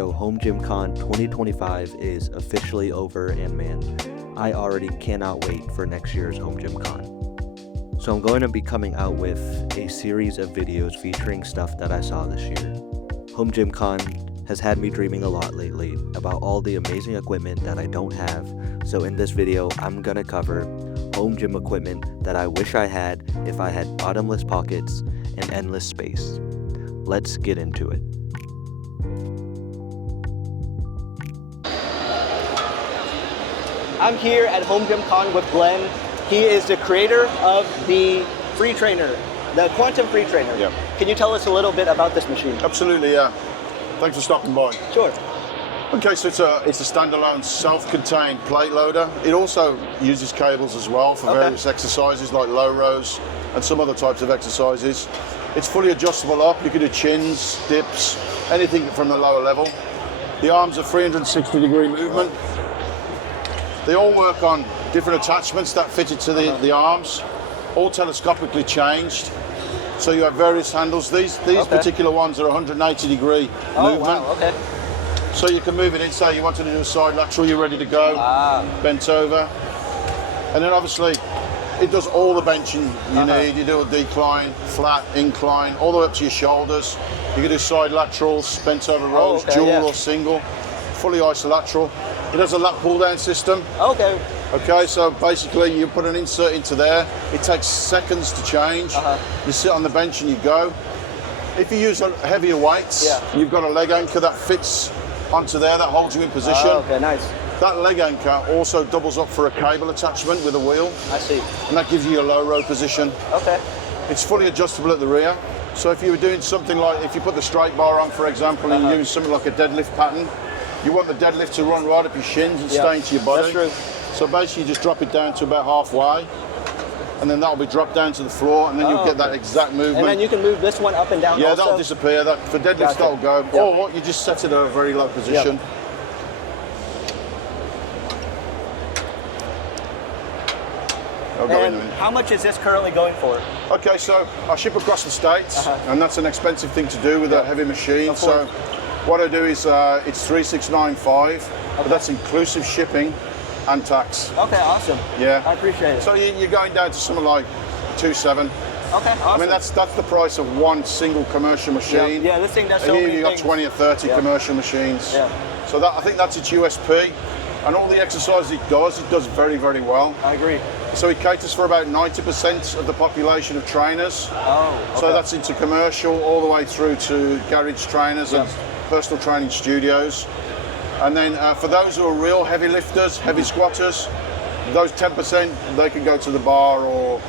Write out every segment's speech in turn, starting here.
So HomeGymCon 2025 is officially over, and man, I already cannot wait for next year's HomeGymCon. So I'm going to be coming out with a series of videos featuring stuff that I saw this year. HomeGymCon has had me dreaming a lot lately about all the amazing equipment that I don't have. So in this video, I'm gonna cover home gym equipment that I wish I had if I had bottomless pockets and endless space. Let's get into it. I'm here at HomeGymCon with Glenn. He is the creator of the free trainer, the Quantum free trainer. Yeah. Can you tell us a little bit about this machine? Absolutely, yeah. Thanks for stopping by. Sure. Okay, so it's a standalone self-contained plate loader. It also uses cables as well for various exercises like low rows and some other types of exercises. It's fully adjustable up. You can do chins, dips, anything from the lower level. The arms are 360-degree movement. They all work on different attachments that fit into the arms, all telescopically changed. So you have various handles. These particular ones are 180-degree movement. Wow, okay. So you can move it in, say you wanted to do a side lateral, you're ready to go, bent over. And then obviously, it does all the benching you need. You do a decline, flat, incline, all the way up to your shoulders. You can do side laterals, bent over rows, dual or single, fully isolateral. It has a lat pull down system. Okay, so basically you put an insert into there. It takes seconds to change. You sit on the bench and you go. If you use heavier weights, you've got a leg anchor that fits onto there that holds you in position. Okay, nice. That leg anchor also doubles up for a cable attachment with a wheel. I see. And that gives you a low row position. Okay. It's fully adjustable at the rear. So if you were doing something like, if you put the straight bar on, for example, and you use something like a deadlift pattern, you want the deadlift to run right up your shins and stay into your body. That's true. So basically you just drop it down to about halfway, and then that'll be dropped down to the floor, and then you'll get that exact movement. And then you can move this one up and down also? That'll disappear. For deadlifts, that'll go. Or you just set it at a very low position. And how much is this currently going for? Okay, so I ship across the States, and that's an expensive thing to do with a heavy machine. So what I do is it's $3,695, but that's inclusive shipping and tax. Okay, awesome. Yeah. I appreciate it. So you're going down to something like $2,700. Okay, awesome. I mean, that's the price of one single commercial machine. Yeah, this thing does so many many things. You've got 20 or 30 commercial machines. Yeah. So I think that's its USP. And all the exercises it does very, very well. I agree. So it caters for about 90% of the population of trainers. So that's into commercial all the way through to garage trainers and personal training studios. And then for those who are real heavy lifters, heavy squatters, those 10%, they can go to the bar or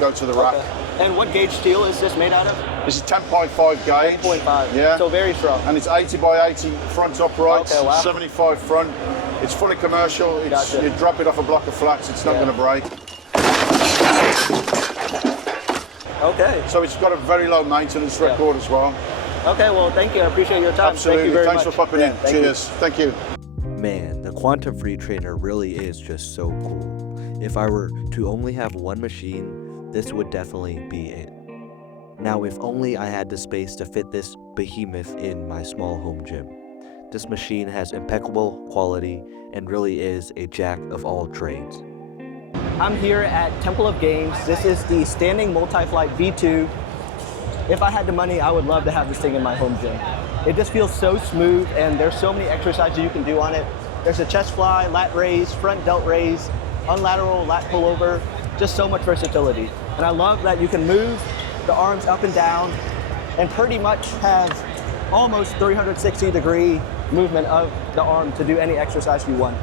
go to the rack. And what gauge steel is this made out of? This is 10.5 gauge. 10.5. Yeah. So very strong. And it's 80 by 80 front uprights, 75 front. It's fully commercial. You drop it off a block of flats, it's not going to break. Okay. So it's got a very low maintenance record as well. Okay, well, thank you. I appreciate your time. Absolutely. Thank you very Thanks much. for popping in. Cheers. Thank you. Man, the Quantum free trainer really is just so cool. If I were to only have one machine, this would definitely be it. Now, if only I had the space to fit this behemoth in my small home gym. This machine has impeccable quality and really is a jack of all trades. I'm here at Temple of Games. This is the standing Multiflight V2. If I had the money, I would love to have this thing in my home gym. It just feels so smooth, and there's so many exercises you can do on it. There's a chest fly, lat raise, front delt raise, unlateral lat pullover, just so much versatility. And I love that you can move the arms up and down and pretty much have almost 360-degree movement of the arm to do any exercise you want.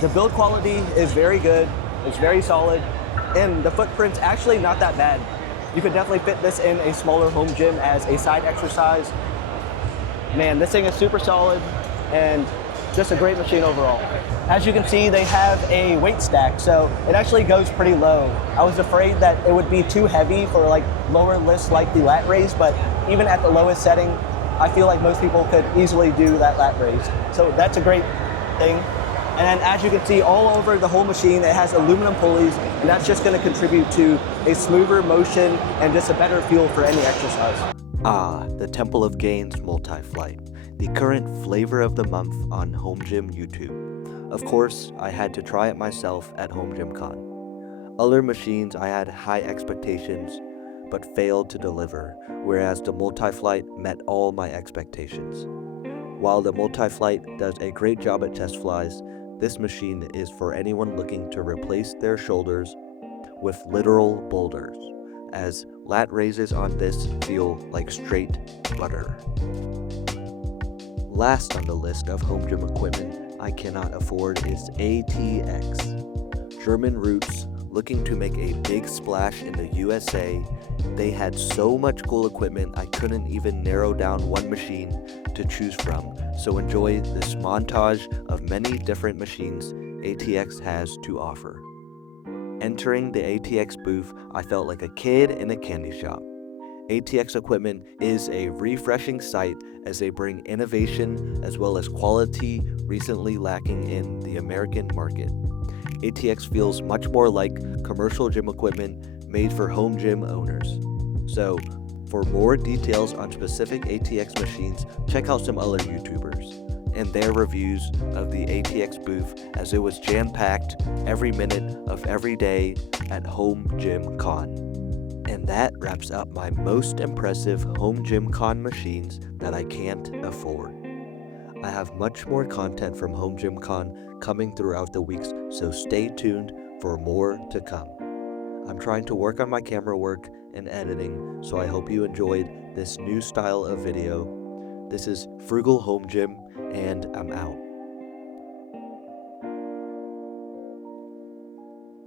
The build quality is very good, it's very solid, and the footprint's actually not that bad. You could definitely fit this in a smaller home gym as a side exercise. Man, this thing is super solid and just a great machine overall. As you can see, they have a weight stack, so it actually goes pretty low. I was afraid that it would be too heavy for like lower lifts like the lat raise, but even at the lowest setting, I feel like most people could easily do that lat raise. So that's a great thing. And as you can see all over the whole machine, it has aluminum pulleys, and that's just going to contribute to a smoother motion and just a better feel for any exercise. Ah, the Temple of Gains Multiflight, the current flavor of the month on HomeGym YouTube. Of course, I had to try it myself at HomeGymCon. Other machines I had high expectations, but failed to deliver, whereas the Multiflight met all my expectations. While the Multiflight does a great job at chest flies, this machine is for anyone looking to replace their shoulders with literal boulders, as lat raises on this feel like straight butter. Last on the list of home gym equipment I cannot afford is ATX. German roots looking to make a big splash in the USA. They had so much cool equipment I couldn't even narrow down one machine to choose from, so enjoy this montage of many different machines ATX has to offer. Entering the ATX booth, I felt like a kid in a candy shop. ATX equipment is a refreshing sight as they bring innovation as well as quality recently lacking in the American market. ATX feels much more like commercial gym equipment made for home gym owners. So, for more details on specific ATX machines, check out some other YouTubers and their reviews of the ATX booth, as it was jam-packed every minute of every day at HomeGymCon. And that wraps up my most impressive HomeGymCon machines that I can't afford. I have much more content from HomeGymCon coming throughout the weeks, so stay tuned for more to come. I'm trying to work on my camera work and editing, so I hope you enjoyed this new style of video. This is Frugal Home Gym, and I'm out.